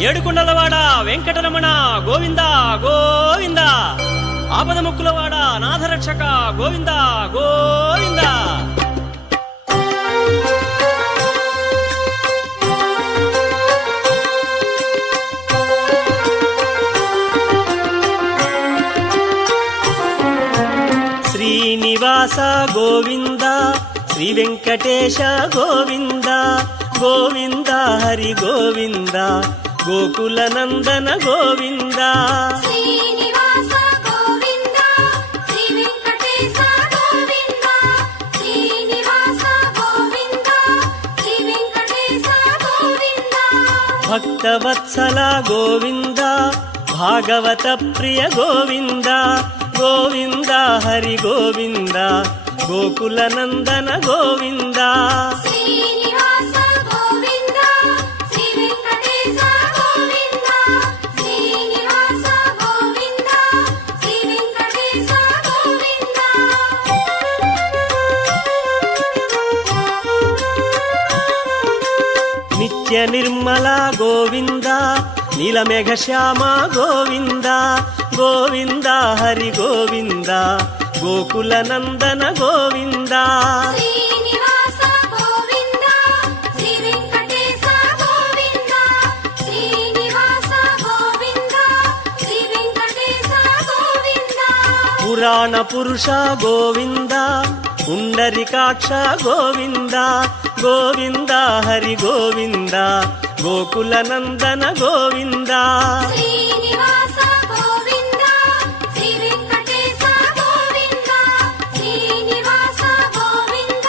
ఏడుకొండలవాడ వెంకటరమణ గోవింద గోవింద, ఆపద ముక్కులవాడ నాథరక్షక గోవింద గోవింద. శ్రీనివాస గోవింద, శ్రీ వెంకటేశ గోవింద గోవింద, హరి గోవింద, గోకుల నందన గోవింద. శ్రీనివాస గోవింద, శ్రీ వెంకటేశ గోవింద, శ్రీనివాస గోవింద, శ్రీ వెంకటేశ గోవింద. భక్తవత్సల గోవింద, భాగవత ప్రియ గోవింద గోవింద, హరి గోవింద, గోకుల నందన గోవింద. శ్రీనివాస గోవింద, శ్రీ వెంకటేశ గోవింద, శ్రీనివాస గోవింద, శ్రీ వెంకటేశ గోవింద. నిత్య నిర్మల గోవింద, నీలమేఘ శ్యామ గోవింద గోవింద, హరి గోవింద, గోకుల నందన గోవింద. శ్రీనివాస గోవింద, శ్రీ వెంకటేశ గోవింద, శ్రీనివాస గోవింద, శ్రీ వెంకటేశ గోవింద. పురాణ పురుష గోవింద, పుండరికాక్ష గోవింద గోవింద, హరి గోవింద, గోకుల నందన గోవింద. శ్రీనివాస గోవింద, శ్రీ వెంకటేశ గోవింద, శ్రీనివాస గోవింద,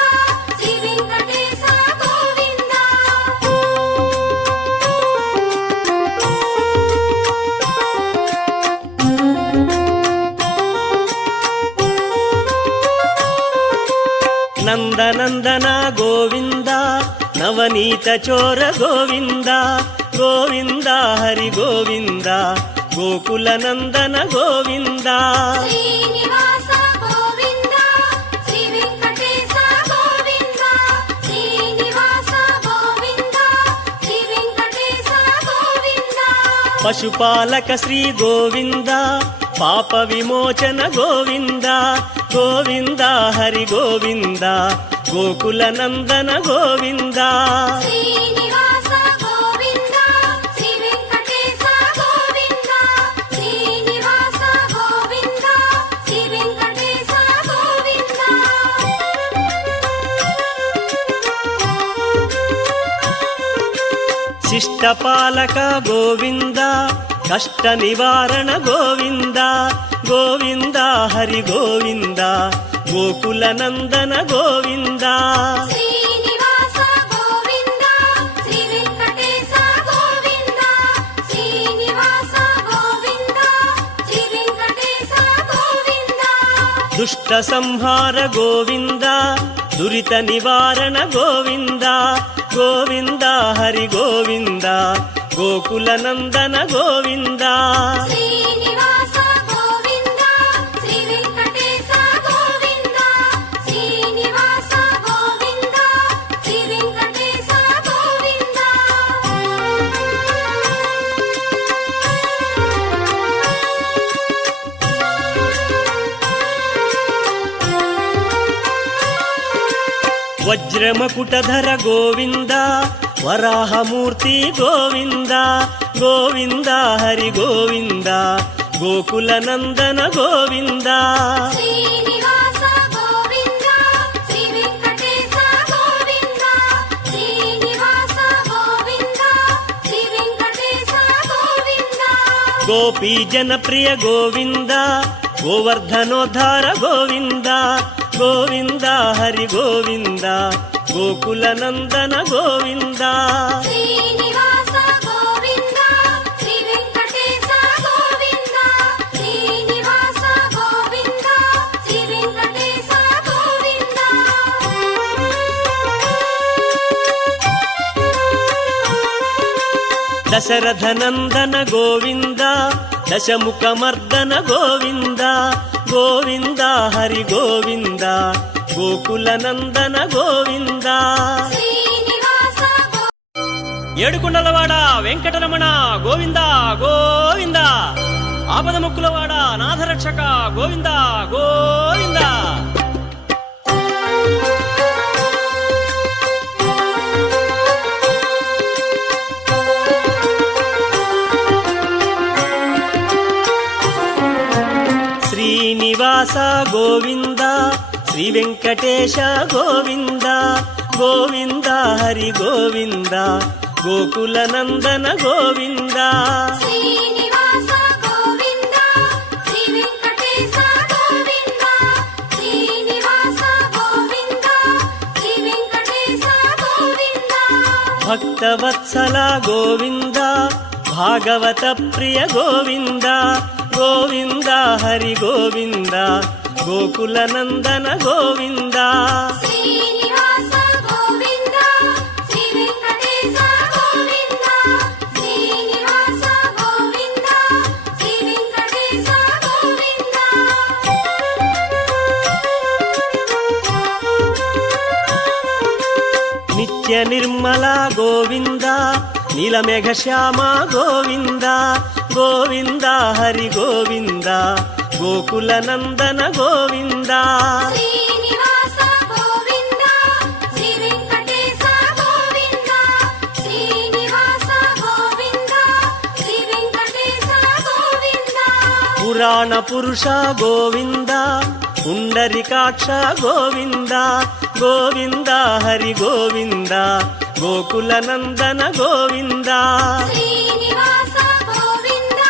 శ్రీ వెంకటేశ గోవింద. నందనందన గోవింద, నవనీత చోర గోవింద గోవింద, హరి గోవింద, గోకుల నందన గోవింద. శ్రీనివాస గోవింద, శ్రీ వెంకటేశ గోవింద, శ్రీనివాస గోవింద, శ్రీ వెంకటేశ గోవింద. పశుపాలక శ్రీ గోవింద, పాప విమోచన గోవింద గోవింద, హరి గోవింద, గోకుల నందన గోవింద. శ్రీనివాస గోవింద, శ్రీ వెంకటేశ గోవింద, శ్రీనివాస గోవింద, శ్రీ వెంకటేశ గోవింద. శిష్టపాలక గోవింద, కష్ట నివారణ గోవింద గోవింద, హరి గోవింద, గోకుల నందన గోవింద. శ్రీనివాస గోవింద, శ్రీ వెంకటేశ గోవింద, శ్రీనివాస గోవింద, శ్రీ వెంకటేశ గోవింద. దుష్ట సంహార గోవింద, దురిత నివారణ గోవింద గోవింద, హరి గోవింద, గోకుల నందన గోవింద. శ్రీనివాస గోవింద, శ్రీ వెంకటేశ గోవింద, శ్రీనివాస గోవింద, శ్రీ వెంకటేశ గోవింద. వజ్రమకుటధర గోవింద, వరాహమూర్తి గోవింద గోవింద, హరి గోవింద, గోకుల నందన గోవింద. శ్రీనివాస గోవింద, శ్రీ వెంకటేశ గోవింద, శ్రీనివాస గోవింద, శ్రీ వెంకటేశ గోవింద. గోపీ జనప్రియ గోవింద, గోవర్ధనోద్ధార గోవింద గోవింద, హరి గోవింద, గోకుల నందన గోవింద. శ్రీనివాస గోవింద, శ్రీ వెంకటేశ గోవింద, శ్రీనివాస గోవింద, శ్రీ వెంకటేశ గోవింద. దశరథ నందన గోవింద, దశముఖమర్దన గోవింద గోవింద, హరి గోవింద, గోకుల నందన గోవింద. శ్రీనివాస ఏడుకొండలవాడ వెంకటరమణ గోవింద గోవింద, ఆపద ముక్కులవాడ నాథరక్షక గోవింద గోవింద. శ్రీనివాస గోవింద, శ్రీ వెంకటేశ గోవింద గోవింద, హరి గోవింద, గోకుల నందన గోవింద. శ్రీనివాస గోవింద, శ్రీ వెంకటేశ గోవింద, శ్రీనివాస గోవింద, శ్రీ వెంకటేశ గోవింద. భక్తవత్సల గోవింద, భాగవత ప్రియ గోవింద గోవింద, హరి గోవింద, గోకుల నందన గోవింద. శ్రీనివాస గోవింద, శ్రీ వెంకటేశ గోవింద, శ్రీనివాస గోవింద, శ్రీ వెంకటేశ గోవింద. నిత్య నిర్మల గోవింద, నీలమేఘ శ్యామ గోవింద గోవింద, హరి గోవింద, గోకుల నందన గోవింద. శ్రీనివాస గోవింద, శ్రీ వెంకటేశ గోవింద, శ్రీనివాస గోవింద, శ్రీ వెంకటేశ గోవింద. పురాణ పురుష గోవింద, పుండరికాక్ష గోవింద గోవింద, హరి గోవింద, గోకుల నందన గోవింద. శ్రీనివాస గోవింద,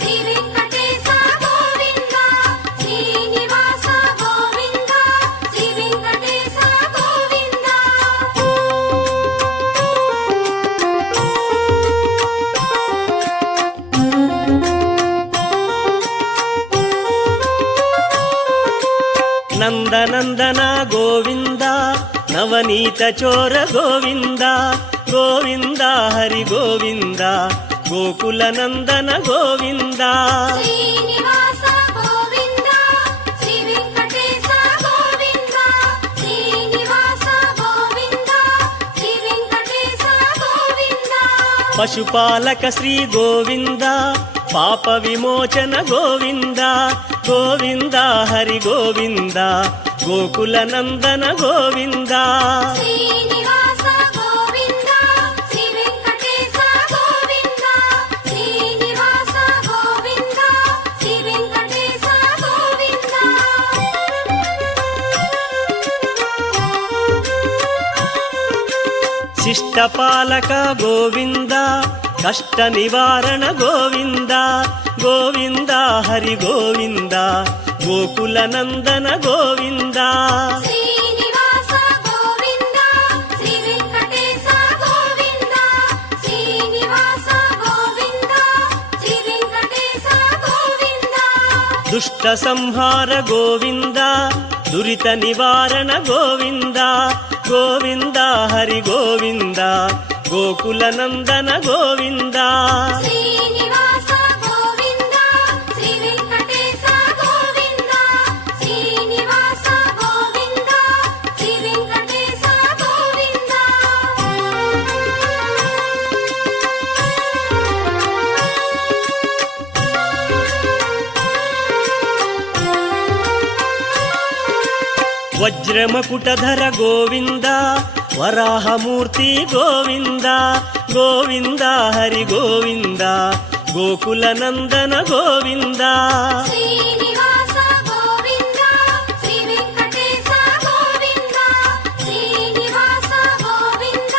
శ్రీ వెంకటేశ గోవింద, శ్రీనివాస గోవింద, శ్రీ వెంకటేశ గోవింద. నందనందన గోవింద, నవనీత చోర గోవింద గోవింద, హరి గోవింద, గోకుల నందన గోవింద. శ్రీనివాస గోవింద, శ్రీ వెంకటేశ గోవింద, శ్రీనివాస గోవింద, శ్రీ వెంకటేశ గోవింద. పశుపాలక శ్రీ గోవింద, పాప విమోచన గోవింద గోవింద, హరి గోవింద, గోకుల నందన గోవింద. శ్రీనివాస గోవింద, శ్రీ వెంకటేశ గోవింద, శ్రీనివాస గోవింద, శ్రీ వెంకటేశ గోవింద. శిష్టపాలక గోవింద, కష్ట నివారణ గోవింద గోవింద, హరి గోవింద, గోకుల నందన గోవింద. శ్రీనివాస గోవింద, శ్రీ వెంకటేశ గోవింద, శ్రీనివాస గోవింద, శ్రీ వెంకటేశ గోవింద. దుష్ట సంహార గోవింద, దురిత నివారణ గోవింద గోవింద, హరి గోవింద, గోకుల నందన గోవింద. శ్రీనివాస గోవింద, శ్రీ వెంకటేశ గోవింద, శ్రీనివాస గోవింద, శ్రీ వెంకటేశ గోవింద. వజ్రమకుటధర గోవింద, వరాహమూర్తి గోవింద గోవింద, హరి గోవింద, గోకుల నందన గోవింద. శ్రీనివాస గోవింద, శ్రీ వెంకటేశ గోవింద, శ్రీనివాస గోవింద,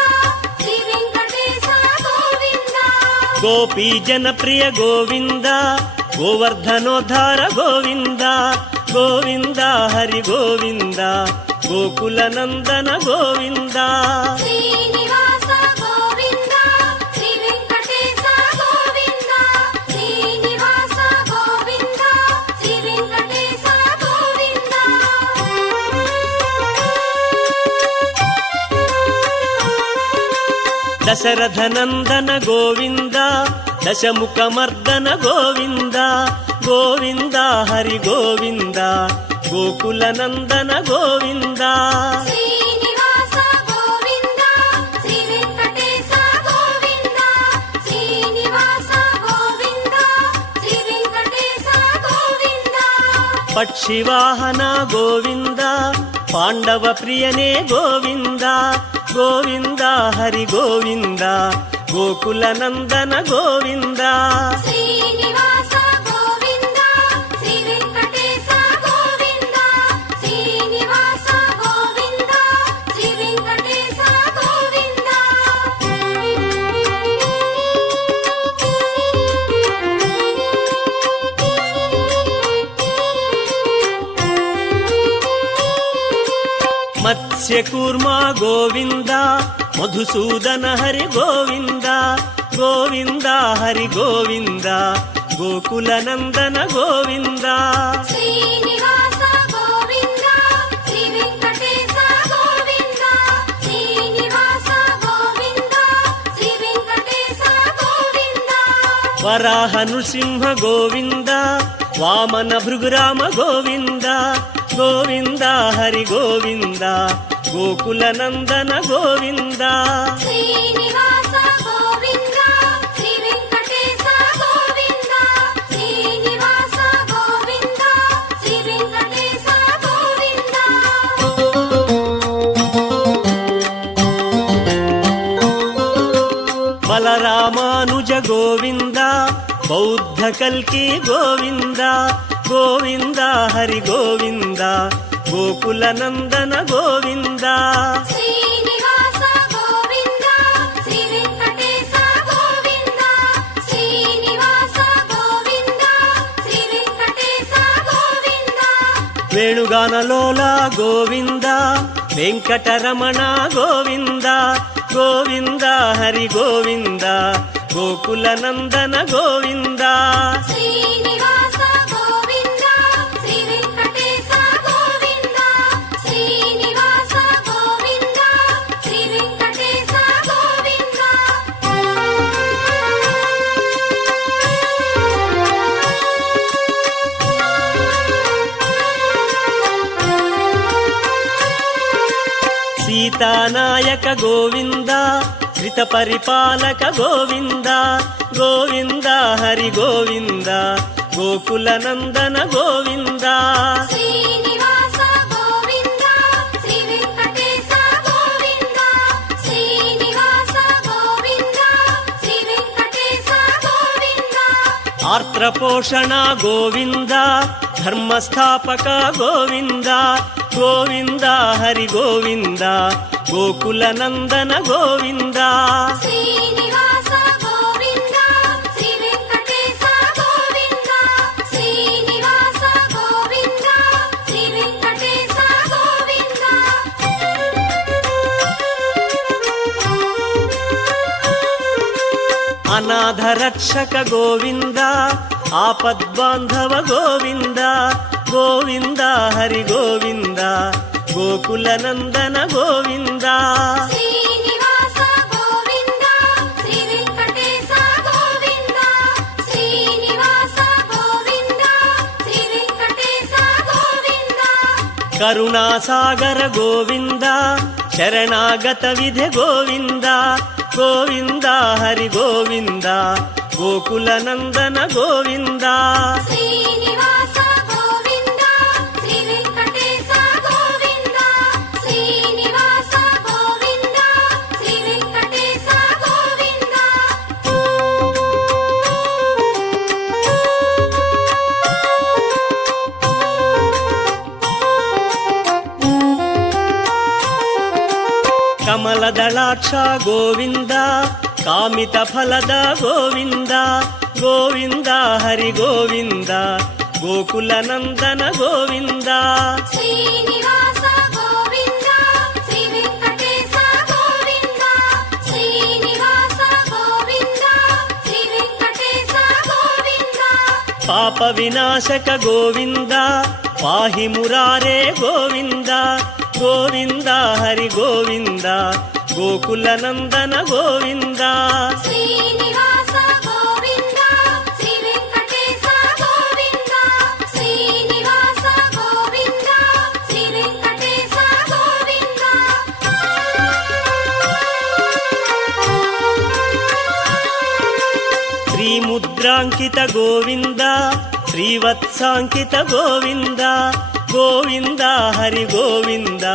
శ్రీ వెంకటేశ గోవింద. గోపీ జనప్రియ గోవింద, గోవర్ధనోద్ధార గోవింద గోవింద, హరి గోవింద, గోకుల నందన గోవింద. శ్రీనివాస గోవింద, శ్రీ వెంకటేశ గోవింద, శ్రీనివాస గోవింద, శ్రీ వెంకటేశ గోవింద. దశరథ నందన గోవింద, దశముఖమర్దన గోవింద గోవింద, హరి గోవింద, గోకుల నందన గోవింద. శ్రీనివాస గోవింద, శ్రీ వెంకటేశ గోవింద, పక్షివాహన గోవింద పాండవ ప్రియనే గోవింద గోవింద హరి గోవింద గోకుల నందన గోవింద శ్రీనివాస గోవింద శ్రీ వెంకటేశ గోవింద శ్రీనివాస గోవింద శ్రీ వెంకటేశ గోవింద మత్స్యకూర్మ గోవింద మధుసూదన హరి గోవింద గోవింద హరి గోవింద గోకుల నందన గోవింద శ్రీనివాస గోవింద శ్రీ వెంకటేశ గోవింద శ్రీనివాస గోవింద శ్రీ వెంకటేశ గోవింద వరాహ నృసింహ గోవింద వామన భృగురామ గోవింద గోవింద హరి గోవింద గోకుల నందన గోవింద శ్రీనివాస గోవింద శ్రీ వెంకటేశ గోవింద శ్రీనివాస గోవింద శ్రీ వెంకటేశ గోవింద బలరామానుజ గోవింద బౌద్ధ కల్కి గోవింద గోవింద హరి గోవింద గోకుల నందన గోవింద శ్రీనివాస గోవింద శ్రీ వెంకటేశ గోవింద శ్రీనివాస గోవింద శ్రీ వెంకటేశ గోవింద వేణుగానలోల గోవింద వెంకటరమణ గోవింద గోవింద హరి గోవింద గోకుల నందన గోవింద శ్రీనివాస గోవింద శ్రీ వెంకటేశ గోవింద శ్రీనివాస గోవింద శ్రీ వెంకటేశ గోవింద సీతానాయక గోవింద శ్రిత పరిపాలక గోవింద గోవింద హరి గోవింద గోకుల నందన గోవింద శ్రీనివాస గోవింద శ్రీ వెంకటేశ గోవింద శ్రీనివాస గోవింద శ్రీ వెంకటేశ గోవింద ఆర్త్రపోషణ గోవింద ధర్మస్థాపక గోవింద గోవింద హరి గోవింద గోకుల నందన గోవింద శ్రీనివాస గోవింద శ్రీ వెంకటేశ గోవింద శ్రీనివాస గోవింద శ్రీ వెంకటేశ గోవింద అనాథ రక్షక గోవింద ఆపద్బాంధవ గోవింద గోవింద హరి గోవింద గోకుల నందన గోవింద శ్రీనివాస గోవింద శ్రీ వెంకటేశ గోవింద శ్రీనివాస గోవింద శ్రీ వెంకటేశ గోవింద కరుణాసాగర గోవింద శరణాగత విధి గోవింద గోవింద హరి గోవింద గోకుల నందన గోవింద శ్రీనివాస గోవింద శ్రీ వెంకటేశ గోవింద శ్రీనివాస గోవింద శ్రీ వెంకటేశ గోవింద కమలదళాక్ష గోవింద కామిత ఫలద గోవింద గోవింద హరి గోవింద గోకుల నందన గోవింద శ్రీనివాస గోవింద శ్రీ వెంకటేశ గోవింద శ్రీనివాస గోవింద శ్రీ వెంకటేశ గోవింద పాప వినాశక గోవింద పాహి మురారే గోవింద గోవింద హరి గోవింద గోకుల నందన గోవింద శ్రీనివాస గోవింద శ్రీ వెంకటేశ గోవింద శ్రీనివాస గోవింద శ్రీ వెంకటేశ గోవింద శ్రీముద్రాంకిత గోవింద ಶ್ರೀವತ್ಸಾಂಕಿತ ಗೋವಿಂದ ಗೋವಿಂದ ಹರಿ ಗೋವಿಂದ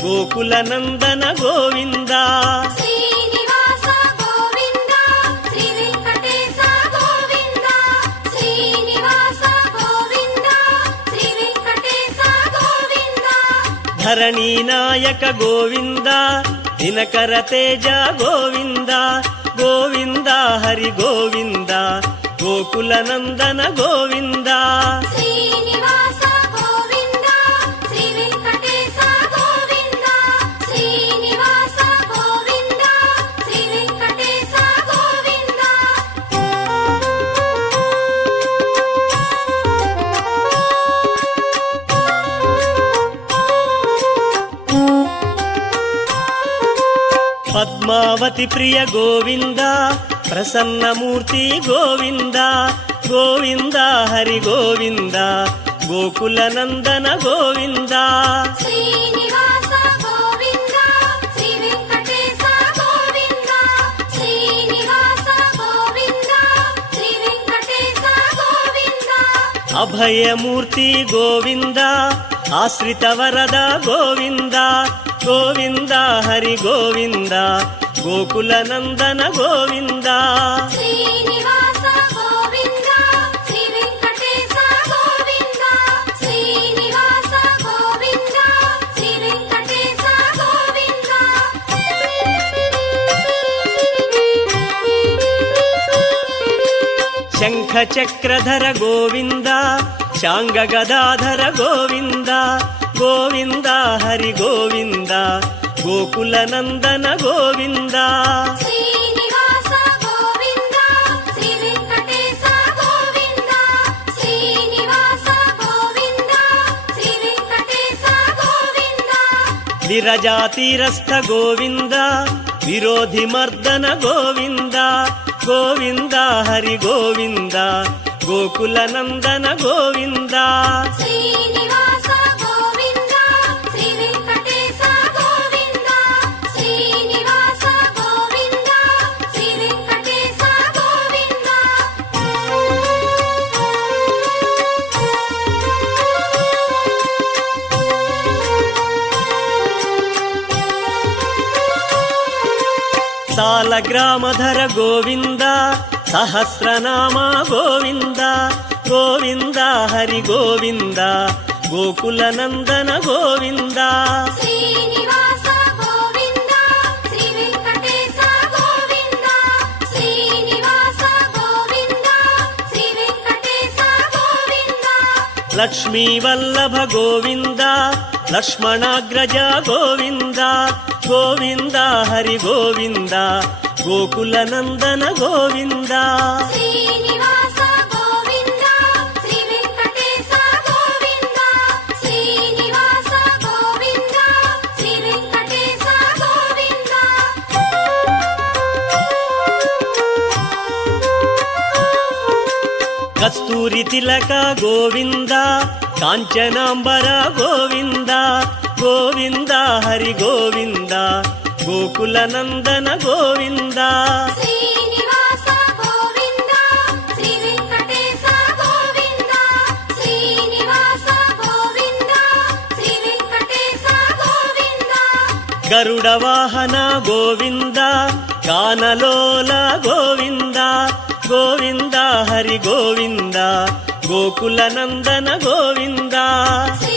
ಗೋಕುಲ ನಂದನ ಗೋವಿಂದ ಶ್ರೀನಿವಾಸ ಗೋವಿಂದ ಶ್ರೀ ವೆಂಕಟೇಶ ಗೋವಿಂದ ಶ್ರೀನಿವಾಸ ಗೋವಿಂದ ಶ್ರೀ ವೆಂಕಟೇಶ ಗೋವಿಂದ ಧರಣಿ ನಾಯಕ ಗೋವಿಂದ ದಿನಕರ ತೇಜ ಗೋವಿಂದ ಗೋವಿಂದ ಹರಿ ಗೋವಿಂದ ಗೋಕುಲ ನಂದನ ಗೋವಿಂದ ಶ್ರೀನಿವಾಸ ಗೋವಿಂದ ಶ್ರೀ ವೆಂಕಟೇಶ ಗೋವಿಂದ ಶ್ರೀನಿವಾಸ ಗೋವಿಂದ ಶ್ರೀ ವೆಂಕಟೇಶ ಗೋವಿಂದ ಪದ್ಮಾವತಿ ಪ್ರಿಯ ಗೋವಿಂದ ಪ್ರಸನ್ನ ಮೂರ್ತಿ ಗೋವಿಂದ ಗೋವಿಂದ ಹರಿ ಗೋವಿಂದ ಗೋಕುಲ ನಂದನ ಗೋವಿಂದ ಶ್ರೀನಿವಾಸ ಗೋವಿಂದ ಶ್ರೀ ವೆಂಕಟೇಶ ಗೋವಿಂದ ಶ್ರೀನಿವಾಸ ಗೋವಿಂದ ಶ್ರೀ ವೆಂಕಟೇಶ ಗೋವಿಂದ ಅಭಯ ಮೂರ್ತಿ ಗೋವಿಂದ ಆಶ್ರಿತ ವರದ ಗೋವಿಂದ ಗೋವಿಂದ ಹರಿ ಗೋವಿಂದ ಗೋಕುಲ ನಂದನ ಗೋವಿಂದ ಶ್ರೀನಿವಾಸ ಗೋವಿಂದ ಶ್ರೀ ವೆಂಕಟೇಶ ಗೋವಿಂದ ಶ್ರೀನಿವಾಸ ಗೋವಿಂದ ಶ್ರೀ ವೆಂಕಟೇಶ ಗೋವಿಂದ ಶಂಖ ಚಕ್ರಧರ ಗೋವಿಂದ ಶಾಂಗ ಗದಾಧರ ಗೋವಿಂದ ಗೋವಿಂದ ಹರಿ ಗೋವಿಂದ ಗೋಕುಲ ನಂದನ ಗೋವಿಂದ ಶ್ರೀನಿವಾಸ ಗೋವಿಂದ ಶ್ರೀ ವೆಂಕಟೇಶ ಗೋವಿಂದ ಶ್ರೀನಿವಾಸ ಗೋವಿಂದ ಶ್ರೀ ವೆಂಕಟೇಶ ಗೋವಿಂದ ವಿರಜಾತೀರಸ್ಥ ಗೋವಿಂದ ವಿರೋಧಿ ಮರ್ದನ ಗೋವಿಂದ ಗೋವಿಂದ ಹರಿ ಗೋವಿಂದ ಗೋಕುಲ ನಂದನ ಗೋವಿಂದ ಶ್ರೀನಿವಾಸ ಗೋವಿಂದ ಶ್ರೀ ವೆಂಕಟೇಶ ಗೋವಿಂದ ಶ್ರೀನಿವಾಸ ಗೋವಿಂದ ಶ್ರೀ ವೆಂಕಟೇಶ ಗೋವಿಂದ ಸಾಲಗ್ರಾಮಧರ ಗೋವಿಂದ ಸಹಸ್ರನಾಮ ಗೋವಿಂದ ಗೋವಿಂದ ಹರಿ ಗೋವಿಂದ ಗೋಕುಲ ನಂದನ ಗೋವಿಂದ ಶ್ರೀನಿವಾಸ ಗೋವಿಂದ ಶ್ರೀ ವೆಂಕಟೇಶ ಗೋವಿಂದ ಶ್ರೀನಿವಾಸ ಗೋವಿಂದ ಶ್ರೀ ವೆಂಕಟೇಶ ಗೋವಿಂದ ಲಕ್ಷ್ಮೀ ವಲ್ಲಭ ಗೋವಿಂದ ಲಕ್ಷ್ಮಣಾಗ್ರಜ ಗೋವಿಂದ ಗೋವಿಂದ ಹರಿ ಗೋವಿಂದ ಗೋಕುಲ ನಂದನ ಗೋವಿಂದ ಶ್ರೀನಿವಾಸ ಗೋವಿಂದ ಶ್ರೀ ವೆಂಕಟೇಶ ಗೋವಿಂದ ಶ್ರೀನಿವಾಸ ಗೋವಿಂದ ಶ್ರೀ ವೆಂಕಟೇಶ ಗೋವಿಂದ ಕಸ್ತೂರಿ ತಿಲಕ ಗೋವಿಂದ ಕಾಂಚನಾಂಬರ ಗೋವಿಂದ ಗೋವಿಂದ ಹರಿ ಗೋವಿಂದ ಗೋಕುಲ ನಂದನ ಗೋವಿಂದ ಶ್ರೀನಿವಾಸ ಗೋವಿಂದ ಶ್ರೀ ವೆಂಕಟೇಶ ಗೋವಿಂದ ಶ್ರೀನಿವಾಸ ಗೋವಿಂದ ಶ್ರೀ ವೆಂಕಟೇಶ ಗೋವಿಂದ ಗರುಡ ವಾಹನ ಗೋವಿಂದ ಗಾನಲೋಲ ಗೋವಿಂದ ಗೋವಿಂದ ಹರಿ ಗೋವಿಂದ ಗೋಕುಲ ನಂದನ ಗೋವಿಂದ ಶ್ರೀ